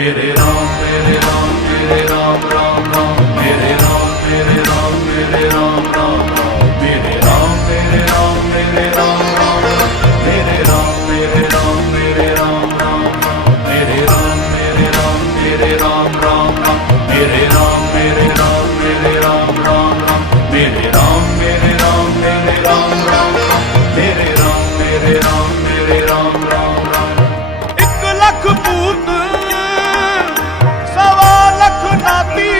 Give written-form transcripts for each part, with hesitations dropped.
मेरे राम मेरे राम मेरे राम राम राम मेरे राम मेरे राम मेरे राम राम राम मेरे राम मेरे राम मेरे राम राम मेरे राम मेरे राम मेरे राम राम मेरे राम मेरे राम मेरे राम राम मेरे राम मेरे राम मेरे राम राम मेरे राम मेरे राम मेरे राम राम मेरे राम मेरे राम मेरे राम राम राम। 1 लख पूत सवा लख नाती,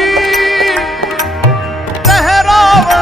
तह रावण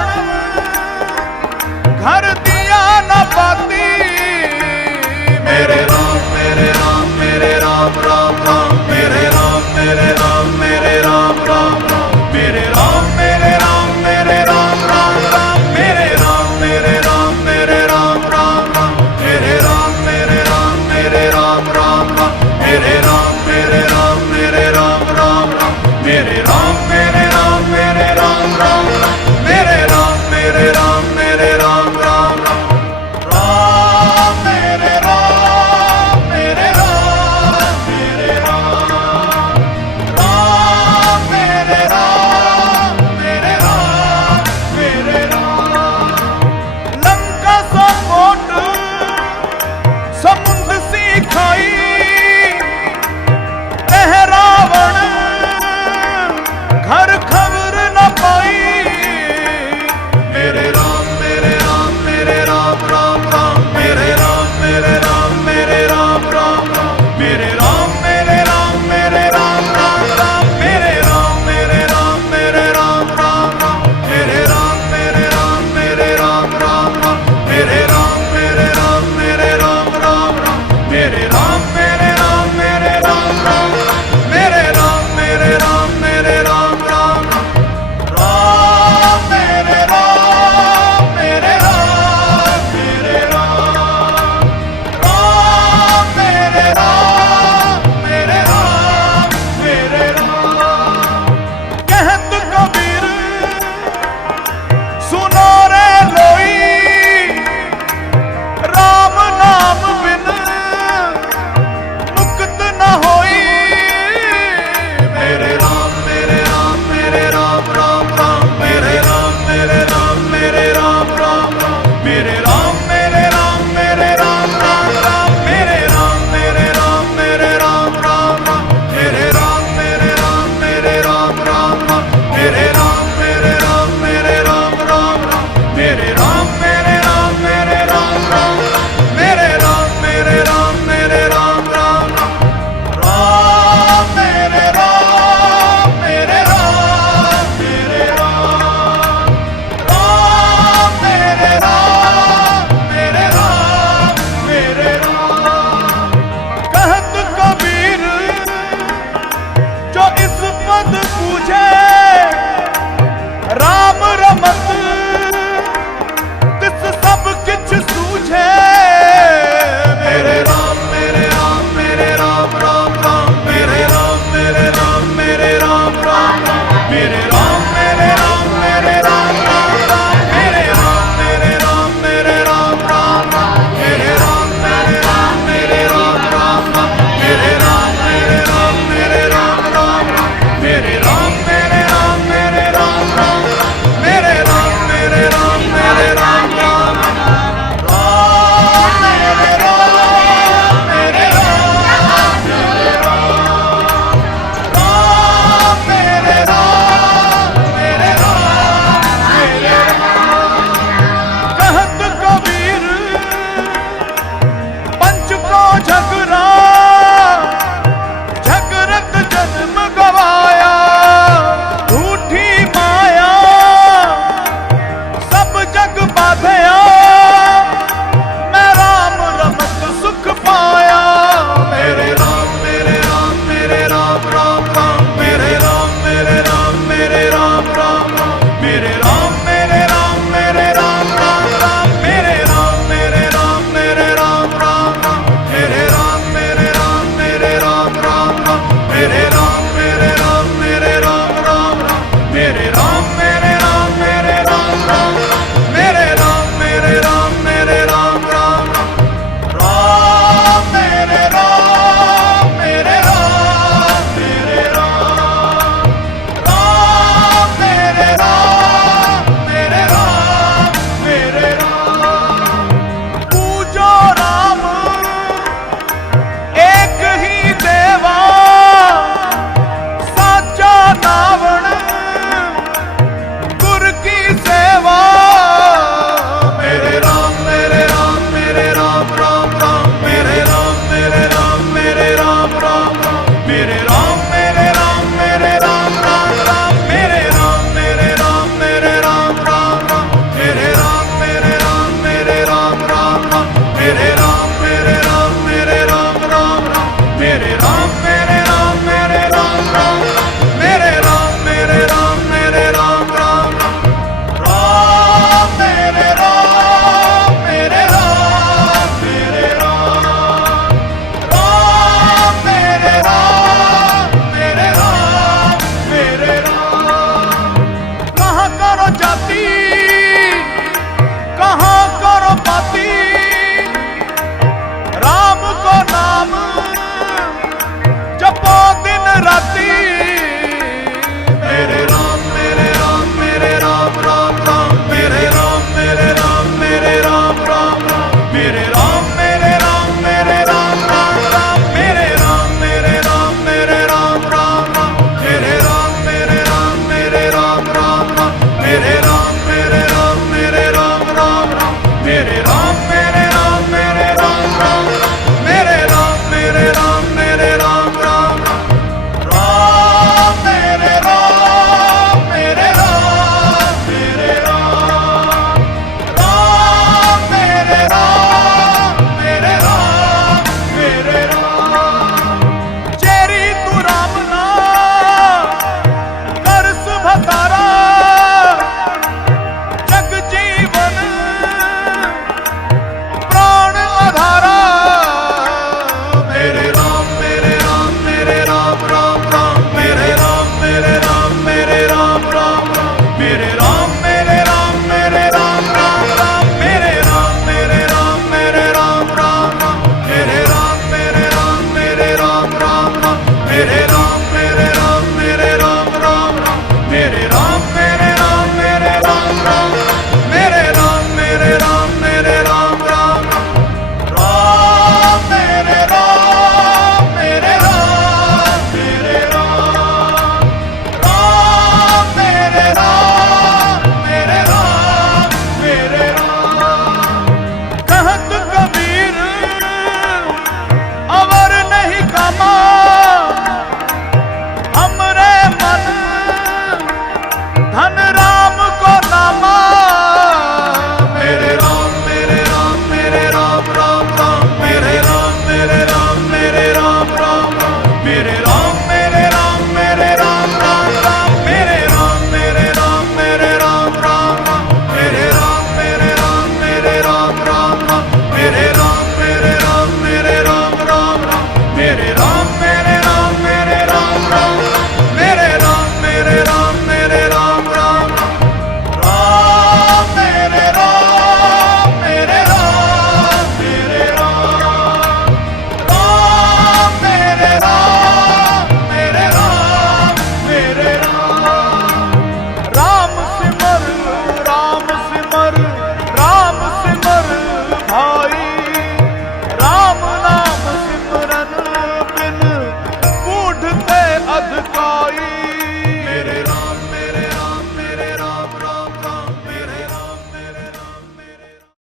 करो जाति, कहाँ करो पाती, राम को नाम जपो दिन राती। मेरे राम मेरे राम मेरे राम राम राम, मेरे राम मेरे राम मेरे राम राम राम, मेरे राम मेरे राम मेरे राम राम राम, मेरे राम मेरे राम मेरे राम राम राम, मेरे राम मेरे राम मेरे राम राम राम, मेरे राम मेरे राम मेरे राम राम राम, मेरे राम मेरे राम मेरे राम राम राम, मेरे राम मेरे राम मेरे राम राम राम, राम मेरे राम मेरे राम मेरे राम, राम मेरे राम मेरे राम मेरे राम। चेरी तू राम ना कर शुभ तारा, जग जीवन प्राण आधारा। मेरे राम मेरे राम मेरे राम राम राम, मेरे राम मेरे राम मेरे राम राम राम, मेरे राम मेरे राम मेरे राम राम राम, मेरे राम मेरे राम मेरे राम राम राम, मेरे राम मेरे राम मेरे राम राम राम, मेरे राम मेरे राम मेरे राम राम राम, मेरे राम मेरे राम मेरे राम राम राम, मेरे राम मेरे राम मेरे राम राम राम, राम मेरे राम मेरे राम मेरे राम, राम मेरे राम मेरे राम मेरे राम। कहत कबीर अवर नहीं कामा, हमरे मन धन राम को नामा।